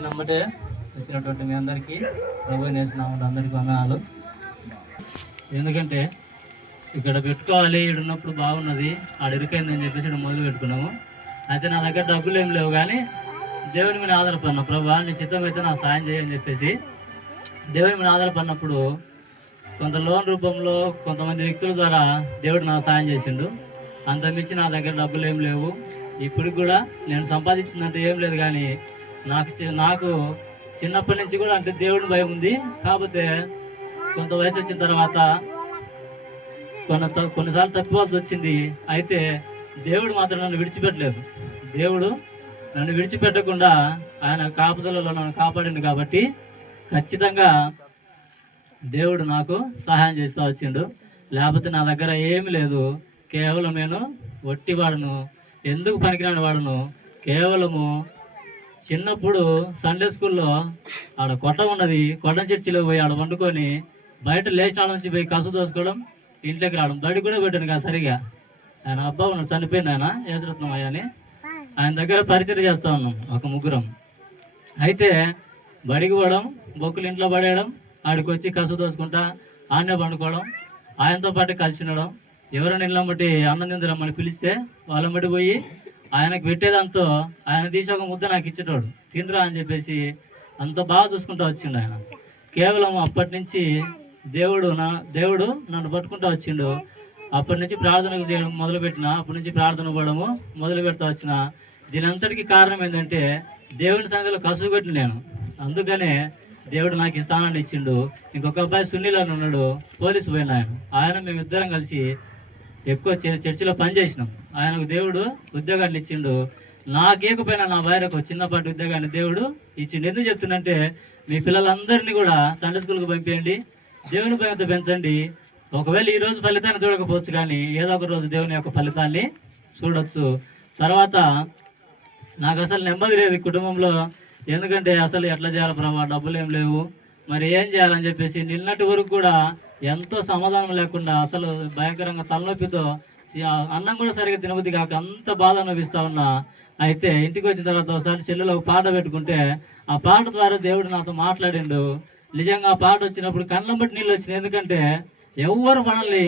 నమ్మటే వచ్చినటువంటి మీ అందరికీ ప్రభు నేసినామంటే అందరికీ వందనాలు. ఎందుకంటే ఇక్కడ పెట్టుకోవాలి, ఇక్కడ ఉన్నప్పుడు బాగున్నది, ఆడ ఇరుకైందని చెప్పేసి ఇక్కడ మొదలు పెట్టుకున్నాము. అయితే నా దగ్గర డబ్బులు ఏం లేవు, కానీ దేవుని మీద ఆధారపడిన ప్రభా నీ చిత్తం అయితే నాకు సాయం చేయని చెప్పేసి దేవుని మీద ఆధారపడినప్పుడు కొంత లోన్ రూపంలో కొంతమంది వ్యక్తుల ద్వారా దేవుడు నాకు సాయం చేసిండు. అంతమించి నా దగ్గర డబ్బులు ఏం లేవు. ఇప్పుడు కూడా నేను సంపాదించిందంటే ఏం లేదు, కానీ నాకు చిన్నప్పటి నుంచి కూడా అంటే దేవుడిని భయం ఉంది. కాకపోతే కొంత వయసు వచ్చిన తర్వాత కొన్నిసార్లు తప్పిపోవాల్సి వచ్చింది. అయితే దేవుడు మాత్రం నన్ను విడిచిపెట్టలేదు. దేవుడు నన్ను విడిచిపెట్టకుండా ఆయన కాపుదలలో నన్ను కాపాడింది. కాబట్టి ఖచ్చితంగా దేవుడు నాకు సహాయం చేస్తూ వచ్చిండు. లేకపోతే నా దగ్గర ఏమి లేదు. కేవలం నేను వట్టివాడును, ఎందుకు పనికిరాని వాడును. కేవలము చిన్నప్పుడు సండే స్కూల్లో ఆడ కొట్ట ఉన్నది, కొట్టం చర్చిలో పోయి ఆడ వండుకొని బయట లేచిన నుంచి పోయి కసు దోసుకోవడం, ఇంట్లోకి రావడం. బడి కూడా పెట్టాను కదా సరిగా. ఆయన అబ్బా ఉన్నాడు, చనిపోయింది ఆయన యేసరత్నం అయ్య అని. ఆయన దగ్గర పరిచయం చేస్తూ ఉన్నాం ఒక ముగ్గురం. అయితే బడికి పోవడం, బొక్కులు ఇంట్లో పడేయడం, ఆడికి వచ్చి కసు దోసుకుంటా ఆడనే పండుకోవడం, ఆయనతో పాటు కలిసి ఉండడం. ఎవరైనా ఇళ్ళ బట్టి అన్నం తిందరమ్మని పిలిస్తే వాళ్ళ బట్టి పోయి ఆయనకు పెట్టేదంతో ఆయన తీసి ఒక ముద్ద నాకు ఇచ్చేటోడు, తినరా అని చెప్పేసి అంత బాగా చూసుకుంటూ వచ్చిండు ఆయన. కేవలం అప్పటి నుంచి దేవుడు నన్ను పట్టుకుంటూ వచ్చిండు. అప్పటి నుంచి ప్రార్థన చేయడం మొదలుపెట్టిన, అప్పటి నుంచి ప్రార్థన పడము మొదలు పెడతా వచ్చిన. దీని అంతటికీ కారణం ఏంటంటే దేవుని సంఘంలో కసుగు పెట్టిన నేను. అందుకనే దేవుడు నాకు ఈ స్థానాన్ని ఇచ్చిండు. ఇంకొక అబ్బాయి సునీల్ అని ఉన్నాడు, పోలీసు పోయిన ఆయన మేమిద్దరం కలిసి ఎక్కువ చర్చిలో పనిచేసినాం. ఆయనకు దేవుడు ఉద్యోగాన్ని ఇచ్చిండు. నాకేకపోయినా నా భార్యకు చిన్నపాటి ఉద్యోగాన్ని దేవుడు ఇచ్చిండు. ఎందుకు చెప్తున్నంటే మీ పిల్లలందరినీ కూడా సండే స్కూల్కి పంపించండి, దేవుని భయంతో పెంచండి. ఒకవేళ ఈ రోజు ఫలితాన్ని చూడకపోవచ్చు, కానీ ఏదో ఒక రోజు దేవుని యొక్క ఫలితాన్ని చూడొచ్చు. తర్వాత నాకు అసలు నెమ్మది లేదు కుటుంబంలో. ఎందుకంటే అసలు ఎట్లా చేయాలి ప్రభావ, డబ్బులు ఏం లేవు, మరి ఏం చేయాలని చెప్పేసి నిన్నటి వరకు కూడా ఎంతో సమాధానం లేకుండా అసలు భయంకరంగా తలనొప్పితో అన్నం కూడా సరిగ్గా తినబుద్ధి కాక అంత బాధ అనిపిస్తూ ఉన్నా. అయితే ఇంటికి వచ్చిన తర్వాత ఒకసారి చెల్లెలో ఒక పాట పెట్టుకుంటే ఆ పాట ద్వారా దేవుడు నాతో మాట్లాడిండు. నిజంగా ఆ పాట వచ్చినప్పుడు కళ్ళం బట్టి నీళ్ళు వచ్చినాయి. ఎందుకంటే ఎవరు మనల్ని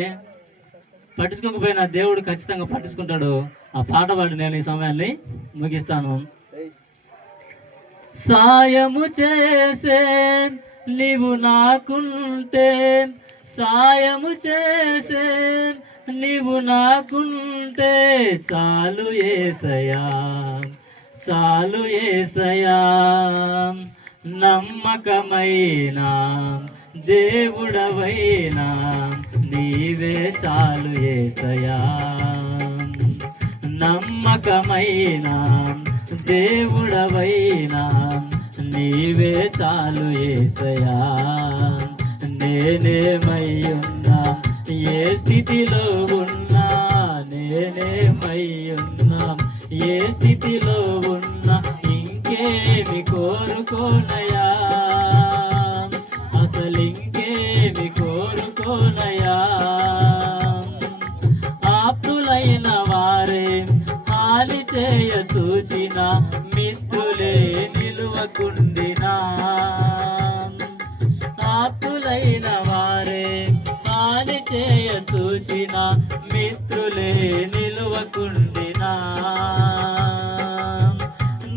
పట్టించుకోకపోయినా దేవుడు ఖచ్చితంగా పట్టించుకుంటాడు. ఆ పాట పాడి నేను ఈ సమయాన్ని ముగిస్తాను. సాయము చేసే నీవు నాకుంటే, సాయము చేసే నీవు నాకుంటే, చాలు యేసయ్యా, చాలు యేసయ్యా. నమ్మకమైనా దేవుడవైనా నీవే చాలు యేసయ్యా. నమ్మకమైనా దేవుడవైనా నీవే చాలు యేసయ్యా. నేనేమై ఉన్నా, ఏ స్థితిలో ఉన్నా, నేనేమై ఉన్నా, ఏ స్థితిలో ఉన్నా, ఇంకేమి కోరుకోనయా, అసలు ఇంకేమి కోరుకోనయా. ఆప్తులైన వారే హాని చేయ చూచిన, మిత్రులే నిలువకుండినా, ఆప్తులైన వారే హాని చేయ చూచిన, మిత్రులే నిలువకుండినా.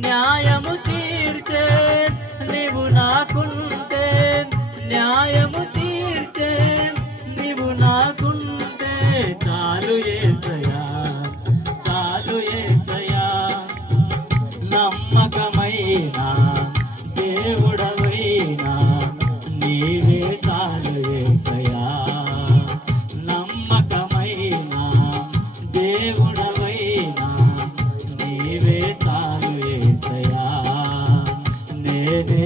న్యాయము తీర్చే నీవు నాకుంటే, న్యాయము తీర్చే నీవు నాకుంటే, చాలు యేసయ్యా, చాలు యేసయ్యా. నమ్మకమైనా దేవుడవైనా నీవే చాలు యేసయ్యా. నమ్మకమైనా దేవుడవైనా నీవే చాలు యేసయ్యా. నేనే